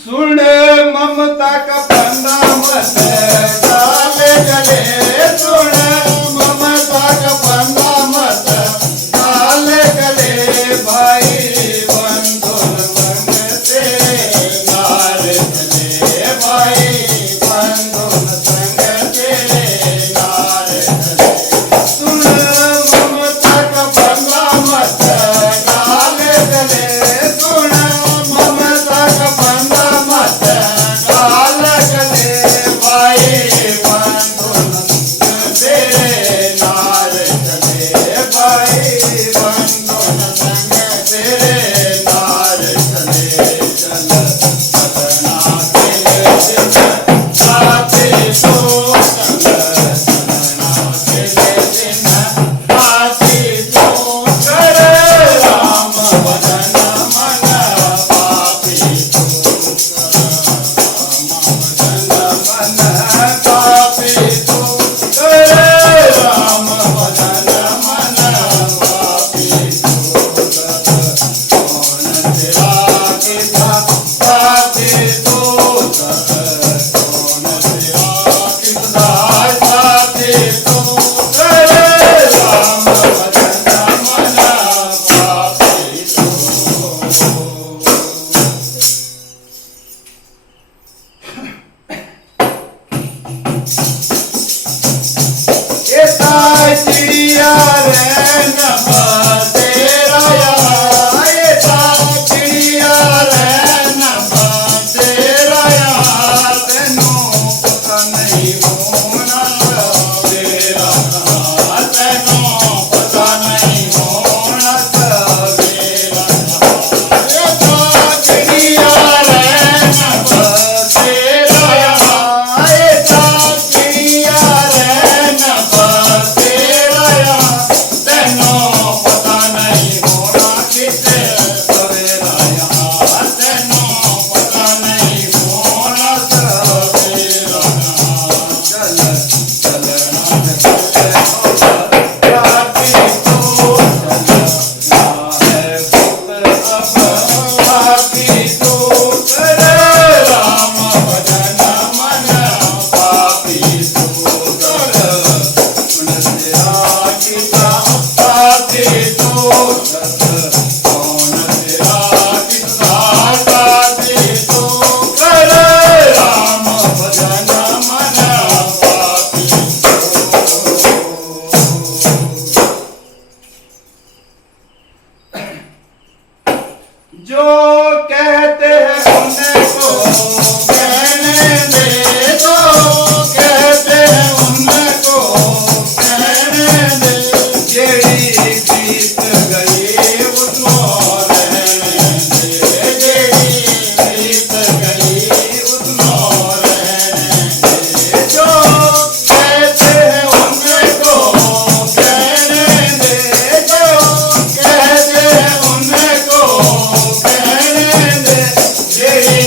सुन ममता का फंदा मत डाले गले, सुन ममता का फंदा मत डाले गले, भाई बंधुन संग तेरे नार चले, भाई बंधुन संग तेरे नार चले। सुन ममता का फंदा मत डाले गले, सुन ममता का फंदा मत डाल गले, भाई बंधुन संग तेरे नार चले, भाई बंधुन संग तेरे नार चले। चल सतना के दिन आते तो, चल सतना के दिन आते तो, कर राम भजन मन पापी तो, मन पापी तो, कर राम भजन मन पापी तो। कौन तेरा किसा साथी तो, कौन तेरा किसा साथी तो, कर राम भजन मन पापी तो। एता चिड़िया रे नंबर तेरा यार, एता चिड़िया रे नंबर तेरा यार, तेनू पता नहीं होना तेरा कहाँ, तेनू पता नहीं होना तेरा कहाँ। एता चिड़िया रे नंबर तेरा यार, एता चिड़िया रे नंबर तेरा यार, तेनू पता नहीं होना किसे सवेरा यार, तेनू पता नहीं होना सवेरा यार। चल चलना राती तो, चलना है पुत्र अब राती तो, कर राम भजन मन पापी तो, कर सुन तेरा किसा साथी तो, कौन तेरा किसा साथी तो, कर राम भजन मन पापी तो। जो कहते हैं उनको कहने दे दो, कहते हैं उनको कहने दे, जेड़ी बीत गई उसको रहने दे, जेड़ी बीत गई उसको रहने दे। जो कहते हैं उनको कहने दे, जो कहते हैं उनको कहने दे, जेड़ी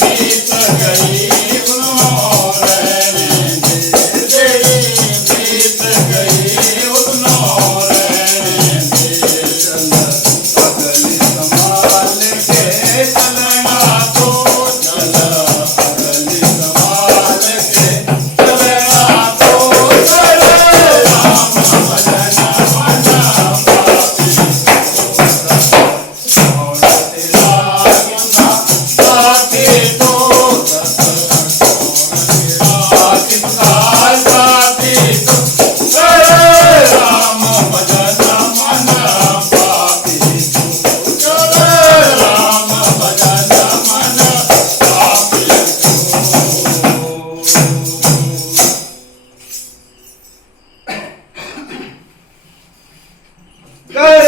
बीत गई उसको रहने दे, जेड़ी बीत गई उसको रहने दे। चल अगली संभाल के चलना तो, चल अगली संभाल के चलना तो, कर राम भजन मन पापी तो। कौन तेरा किसा साथी तो, कौन तेरा किसा साथी तो, कर राम भजन मन पापी तो, कर राम भजन मन पापी तो। कर